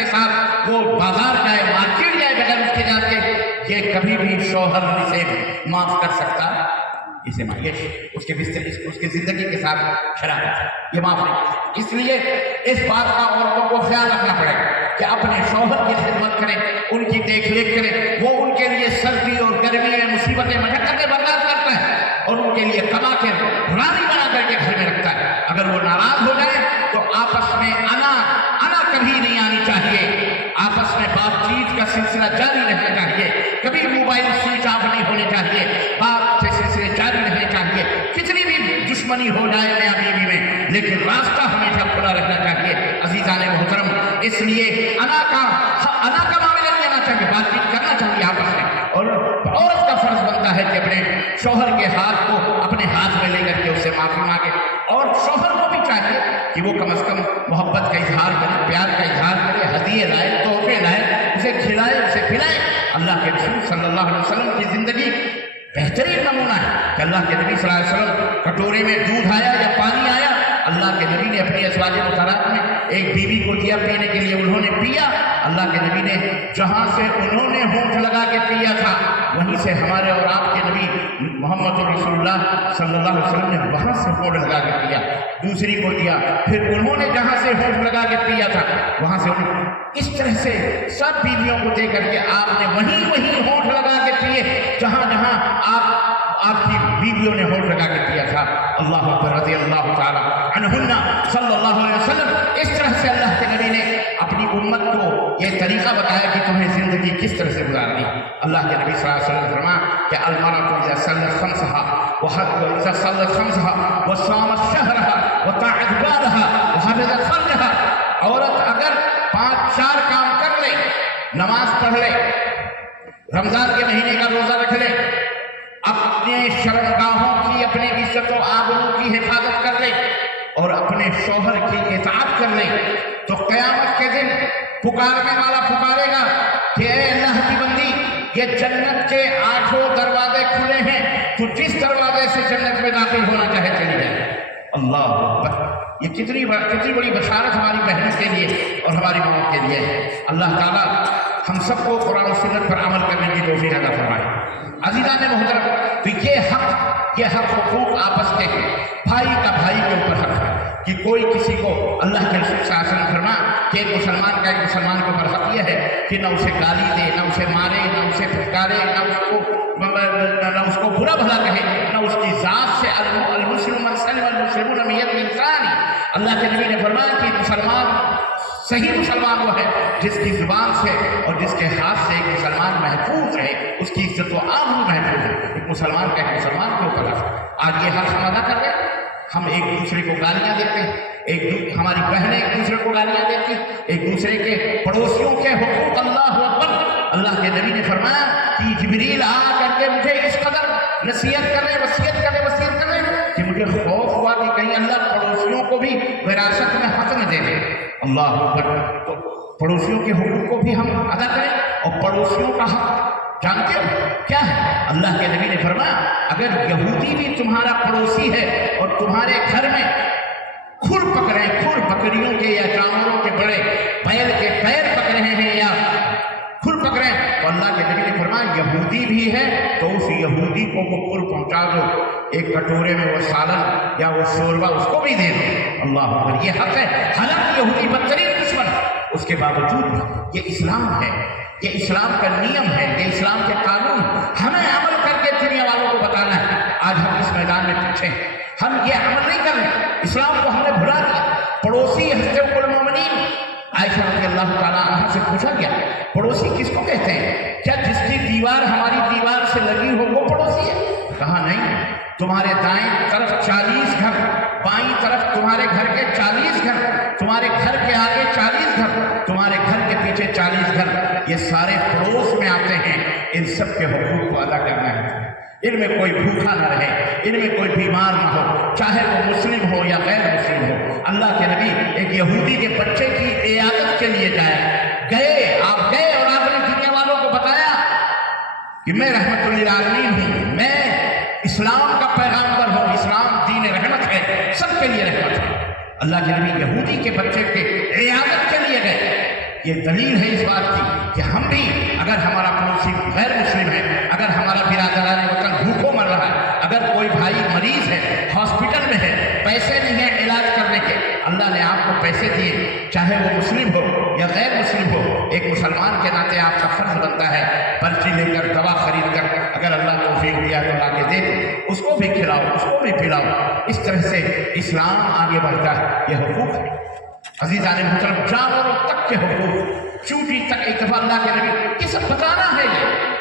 کے ساتھ وہ بازار جائے، مارکیٹ جائے بغیر اس کے جان کے، یہ کبھی بھی شوہر اسے معاف کر سکتا؟ اسے معیش اس کے اس کی زندگی کے ساتھ شرارت یہ معاف نہیں۔ اس لیے اس بات کا عورتوں کو خیال رکھنا پڑے گا کہ اپنے شوہر کی خدمت کریں، ان کی دیکھ ریکھ کریں۔ وہ ان کے لیے سردی اور گرمی میں مصیبتیں مشقتیں برداشت کرتا ہے اور ان کے لیے کما کے رانی بنا کر کے گھر میں رکھتا ہے۔ اگر وہ ناراض ہو جائے تو آپس میں انا کبھی نہیں آنی چاہیے، آپس میں بات چیت کا سلسلہ جاری رہنا چاہیے، کبھی موبائل سوئچ آف نہیں ہونے چاہیے، بات کے سلسلے جاری رہنے چاہیے۔ کتنی بھی دشمنی ہو جائے میاں بیوی میں، لیکن راستہ ہمیشہ کھلا رہنا چاہیے عزیزان محترم۔ اس لیے انا کا معاملہ نہیں آنا چاہیے، بات چیت کرنا چاہیے آپس میں، اور عورت کا فرض بنتا ہے کہ اپنے شوہر کے ہاتھ کو اپنے ہاتھ میں لے کر کے اس سے معافی مانگے، اور شوہر کو بھی چاہیے کہ وہ کم از کم محبت کا اظہار کرے، پیار کا اظہار کرے، ہدیے لائے، تحفے لائے، اسے کھلائے، اسے پلائے۔ اللہ کے رسول صلی اللہ علیہ وسلم کی زندگی بہترین نمونہ ہے کہ اللہ کے نبی صلی اللہ علیہ وسلم کٹورے میں دودھ آیا یا پانی آیا، اللہ کے نبی نے اپنی ازواج مطہرات میں ایک بیوی کو دیا پینے کے لیے، انہوں نے پیا۔ اللہ کے نبی نے جہاں سے انہوں نے ہونٹ لگا کے پیا تھا، وہیں سے ہمارے اور آپ کے نبی محمد رسول اللہ صلی اللہ علیہ وسلم نے وہاں سے ہونٹ لگا کے پیا، دوسری کو دیا، پھر انہوں نے جہاں سے ہونٹ لگا کے پیا تھا وہاں سے انہوں، اس طرح سے سب بیویوں کو دے کر کے آپ نے وہیں ہونٹ لگا کے پیے جہاں آپ کی بیویوں نے ہونٹ لگا کے پیا تھا۔ اللہ اکبر، رضی اللہ تعالی عنہن صلی اللہ علیہ وسلم۔ اس طرح سے اللہ کے نبی نے اپنی امت کو یہ طریقہ بتایا کہ تمہیں زندگی کس طرح سے گزارنی۔ اللہ کے نبی صلی اللہ علیہ وسلم فرمایا کہ المرأة اذا صلت خمسها وصامت شهرها وطاعت بالها وحفظت فرجها، عورت اگر 5-4 کام کر لے، نماز پڑھ لے، رمضان کے مہینے کا روزہ رکھ لے، اپنے شرمگاہوں کی، اپنے عزت و آبرو کی حفاظت کر لے اور اپنے شوہر کی اطاعت کر لے، تو قیامت کے دن پکارنے والا پکارے گا کہ اے اللہ کی بندی، یہ جنت کے 8 دروازے کھلے ہیں، تو جس دروازے سے جنت میں داخل ہونا چاہے چلی جائے۔ اللہ اکبر، یہ کتنی بڑی بشارت ہماری بہنوں کے لیے اور ہماری ماؤں کے لیے ہے۔ اللہ تعالیٰ ہم سب کو قرآن و سنت پر عمل کرنے کی توفیق عطا فرمائے۔ عزیزان محترم، تو یہ حق حقوق آپس کے ہیں، بھائی کا بھائی کے اوپر حق ہے کہ کوئی کسی کو، اللہ کے رسول صلی اللہ علیہ وسلم فرما کہ ایک مسلمان کے اوپر حق یہ ہے کہ نہ اسے گالی دے، نہ اسے مارے، نہ اسے پھٹکارے، نہ اس کو برا بھلا کہے، نہ اس کی ذات سے المسلم من سلم المسلمون من ید لسانہ۔ اللہ کے نبی نے فرمایا کہ صحیح مسلمان وہ ہے جس کی زبان سے اور جس کے ہاتھ سے ایک مسلمان محفوظ ہے، اس کی عزت و آبرو محفوظ ہے۔ ایک مسلمان کے اوپر حق۔ آج یہ حق ہم ادا کر رہے ہیں، ہم ایک دوسرے کو گالیاں دیتے ہیں، ہماری بہنیں ایک دوسرے کو گالیاں دیتی، ایک دوسرے کے پڑوسیوں کے حقوق۔ اللہ اکبر، اللہ کے نبی نے فرمایا کہ جبریل آ کر کے مجھے اس قدر نصیحت کرے کہ مجھے خوف ہوا کہ کہیں اللہ پڑوسیوں کو بھی وراثت میں حق نہ دے دے۔ اللہ اکبر، تو پڑوسیوں کے حقوق کو بھی ہم ادا کریں، اور پڑوسیوں کا حق جانتے ہو کیا ہے؟ اللہ کے نبی نے فرمایا اگر یہودی بھی تمہارا پڑوسی ہے اور تمہارے گھر میں کھر پک رہے ہیں، کھر بکریوں کے یا جانوروں کے بڑے بیل کے پیر پک رہے ہیں یا کھر پک رہے ہیں، تو اللہ کے نبی نے فرمایا یہودی بھی ہے تو اس یہودی کو وہ کھر پہنچا دو، ایک کٹورے میں وہ سالن یا وہ شوربہ اس کو بھی دے دو۔ اللہ اکبر، یہ حق ہے، حالانکہ یہودی بدترین دشمن ہے، اس کے باوجود یہ اسلام ہے، یہ اسلام کا نیم ہے، یہ اسلام کے قانون، ہمیں عمل کر کے دنیا والوں کو بتانا ہے۔ آج ہم اس میدان میں پیچھے ہیں، ہم یہ عمل نہیں کر رہے، اسلام کو ہم نے بھلا دیا۔ پڑوسی حضرت ام المؤمنین عائشہ رضی اللہ تعالیٰ عنہ سے پوچھا گیا پڑوسی کس کو کہتے ہیں؟ کیا جس کی دیوار ہماری دیوار سے لگی ہو وہ پڑوسی ہے؟ کہا نہیں، تمہارے دائیں طرف 40 گھر، بائیں طرف تمہارے گھر کے 40 گھر، تمہارے گھر کے آگے 40 گھر، تمہارے گھر کے پیچھے 40 گھر، یہ سارے پڑوس میں آتے ہیں، ان سب کے حقوق کو ادا کرنا ہے۔ ان میں کوئی بھوکا نہ رہے، ان میں کوئی بیمار نہ ہو، چاہے وہ مسلم ہو یا غیر مسلم ہو۔ اللہ کے نبی ایک یہودی کے بچے کی عیادت کے لیے آپ گئے اور آپ نے دنیا والوں کو بتایا کہ میں رحمت للعالمین ہوں، میں اسلام کا پیغامبر ہوں، اسلام دین رحمت ہے، سب کے لیے رحمت ہے۔ اللہ کے نبی یہودی کے بچے کے عیادت کے لیے گئے، یہ دلیل ہے اس بات کی کہ ہم بھی اگر ہمارا پڑوسی غیر مسلم ہے، اگر ہمارا برادران وطن بھوکوں مر رہا ہے، اگر کوئی بھائی مریض ہے، ہاسپٹل میں ہے، پیسے نہیں ہیں علاج کرنے کے، اللہ نے آپ کو پیسے دیے، چاہے وہ مسلم ہو یا غیر مسلم ہو، ایک مسلمان کے ناطے آپ کا فرض بنتا ہے پرچی لے کر دوا خرید کر اگر اللہ توفیق دیا تو لا کے دے دو، اس کو بھی کھلاؤ، اس کو بھی پلاؤ۔ اس طرح سے اسلام آگے بڑھتا ہے، یہ حقوق ہے عزیزان محترم، جانوروں تک کے حقوق، چونٹی تک ایک دفعہ اللہ کے نبی، یہ سب بتانا ہے،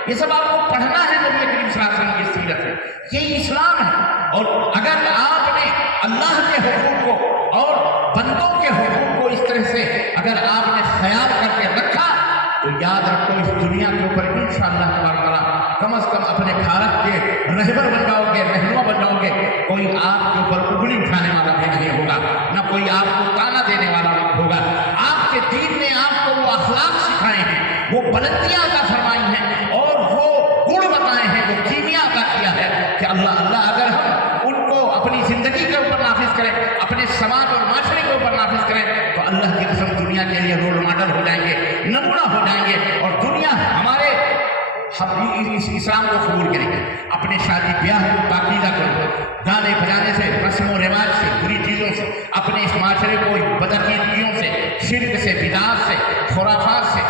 یہ سب آپ کو پڑھنا ہے نبی کریم صلی اللہ علیہ وسلم کی سیرت ہے، یہ اسلام ہے۔ اور اگر آپ نے اللہ کے حقوق کو اور بندوں کے حقوق کو اس طرح سے اگر آپ نے خیال کر کے رکھا تو یاد رکھو اس دنیا کے اوپر انشاءاللہ تبارک تعالیٰ کم از کم اپنے بھارت کے رہبر بن جاؤ گے، رہنما بن جاؤ گے، کوئی آپ کے اوپر انگلی اٹھانے والا بھی نہیں ہوگا، نہ کوئی آپ کو تانا دینے والا ہوگا۔ آپ کے دین نے آپ کو وہ اخلاق سکھائے ہیں، وہ بلندیاں عطا فرمائی ہیں اور وہ گڑ بتائے ہیں، وہ کیمیا عطا کیا ہے کہ اللہ اگر ہم ان کو اپنی زندگی کے اوپر نافذ کریں، اپنے سماج اور معاشرے کے اوپر نافذ کریں تو اللہ کی قسم دنیا کے لیے رول ماڈل ہو جائیں گے، نمونہ ہو جائیں گے، اور دنیا ہمارے اسلام کو قبول کریں گے۔ اپنے شادی بیاہ کو پاکیزہ کرو، گانے بجانے سے، رسم و رواج سے، بری چیزوں سے، اپنے اس معاشرے کو بدعقیدگیوں سے، شرک سے، بدعات سے، خرافات سے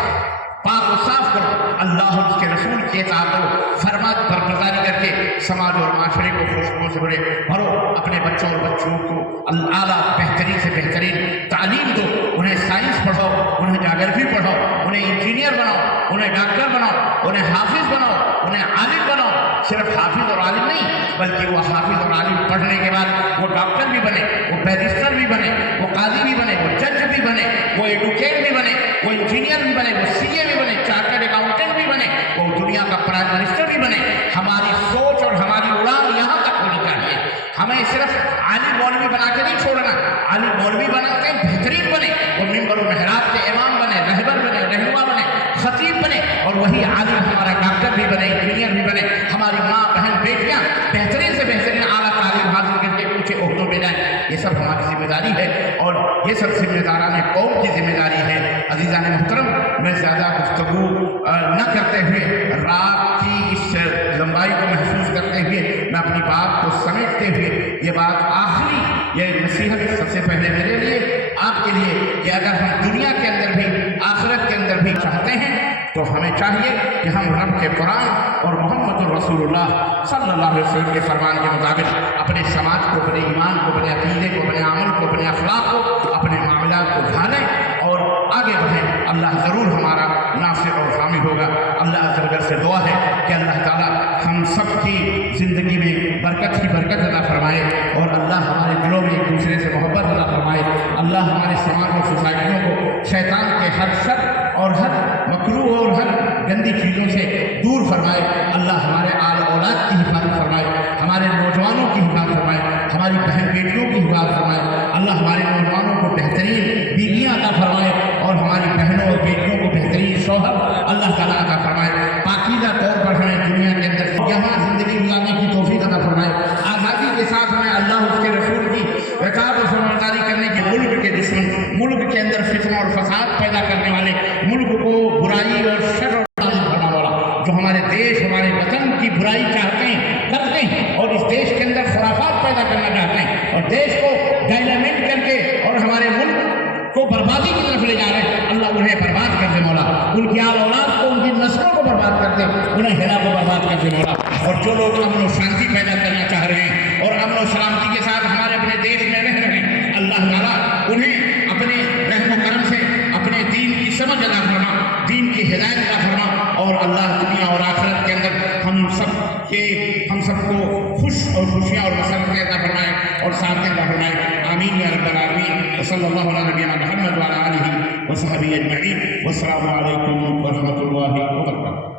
پاک و صاف کرو، اللہ اور اس کے رسول کی اطاعت کرو، فرمان برداری کر کے سماج اور معاشرے کو خوشبو سے بھرو، اپنے بچوں اور بچوں کو اعلیٰ بہترین سے بہترین تعلیم دو، انہیں سائنس پڑھاؤ، انہیں جاگرفی پڑھاؤ، انہیں انجینئر بناؤ، انہیں ڈاکٹر بناؤ، انہیں حافظ بناؤ، انہیں عالم بناؤ۔ صرف حافظ اور عالم نہیں بلکہ وہ حافظ اور عالم پڑھنے کے بعد وہ ڈاکٹر بھی بنے، وہ بیرسٹر بھی بنے، وہ قاضی بھی بنے، وہ جج بھی بنے، وہ ایڈوکیٹ بھی بنے، وہ انجینئر بھی بنے، وہ سی اے بھی بنے، چارٹرڈ اکاؤنٹنٹ بھی بنے، وہ دنیا کا پرائم منسٹر بھی بنے۔ ہماری سوچ اور ہماری اڑان یہاں تک ہونی چاہیے، ہمیں صرف عالم مولوی بنا کے نہیں چھوڑنا، عالم مولوی بنا کے بہترین بنے، وہ منبر و محراب کے امام بنے، رہبر بنے، رہنما بنے، خطیب بنے، اور وہی عالم ہمارا ڈاکٹر بھی بنے، انجینئر بھی بنے، ہماری ماں بہن بیٹیاں بہترین سے بہترین اعلیٰ تعلیم حاصل کر کے اونچے عہدوں پہ جائیں۔ یہ سب ہماری ذمہ داری ہے اور یہ سب ذمہ داران قوم کی ذمہ داری ہے۔ عزیزان محترم، میں زیادہ گفتگو نہ کرتے ہوئے، رات کی اس لمبائی کو محسوس کرتے ہوئے، میں اپنی بات کو سمیٹتے ہوئے یہ بات آخری یہ نصیحت سب سے پہلے میرے لیے، آپ کے لیے، کہ اگر ہم دنیا کے اندر بھی آخرت کے اندر بھی چاہتے ہیں تو ہمیں چاہیے کہ ہم رب کے قرآن اور محمد الرسول اللہ صلی اللہ علیہ وسلم کے فرمان کے مطابق اپنے سماج کو، اپنے ایمان کو، اپنے عقیدے کو، اپنے عمل کو، اپنے اخلاق کو، اپنے معاملات کو ڈھالیں اور آگے بڑھیں۔ اللہ ضرور ہمارا ناصر اور حامی ہوگا۔ اللہ عز و جل سے دعا ہے کہ اللہ تعالیٰ ہم سب کی زندگی میں برکت ہی برکت عطا فرمائے اور اللہ ہمارے دلوں میں ایک دوسرے سے محبت عطا فرمائے۔ اللہ ہمارے سماج اور سوسائٹیوں کو شیطان کے ہر شر اور ہر مکروہ اور ہر گندی چیزوں سے دور فرمائے۔ اللہ ہمارے آل اولاد کی حفاظت فرمائے، ہمارے نوجوانوں کی حفاظت فرمائے، ہماری بہن بیٹیوں کی حفاظت فرمائے۔ اللہ ہمارے نوجوانوں کو بہترین بیویاں عطا فرمائے اور ہماری بہنوں اور بیٹیوں کو بہترین شوہر اللہ تعالیٰ عطا فرمائے۔ پاکیزہ طور پر ہمیں دنیا کے اندر یہاں زندگی گزارنے کی توفیق عطا فرمائے۔ آزادی کے ساتھ ہمیں اللہ اس کے رسول کی اطاعت و فرمانبرداری کرنے کے ملک کے دشمن، ملک کے اندر فتنہ اور فساد پیدا کرنے والے، ملک کو برائی اور شر اور بھرنے والا، جو ہمارے دیش، ہمارے وطن کی برائی چاہتے ہیں، کرتے ہیں اور اس دیش کے اندر خرافات پیدا کرنا چاہتے ہیں اور دیش کو ڈائنامٹ کر کے اور ہمارے ملک کو بربادی کی طرف لے جا رہے ہیں، اللہ انہیں برباد کر دے مولا، ان کی آل اولاد کو، ان کی نسلوں کو برباد کر دے، انہیں ہلاک و برباد کر دے مولا۔ اور جو لوگ امن و شانتی پیدا کرنا چاہ رہے ہیں اور امن و سلامتی کے ساتھ ہمارے اپنے دیش میں رہ رہے ہیں، اللہ تعالیٰ انہیں اپنے رحم و کرم سے اپنے دین کی سمجھ عطا فرما، دین کی ہدایت عطا فرما، اور اللہ دنیا اور آخرت کے اندر ہم سب کو خوش اور خوشیاں اور مسرتیں عطا فرمائے اور سعادتیں عطا فرمائے۔ آمین یا رب العالمین۔ وصلی اللہ علی نبینا محمد وعلی آلہ وصحبہ اجمعین۔ والسلام علیکم ورحمۃ اللہ وبرکاتہ۔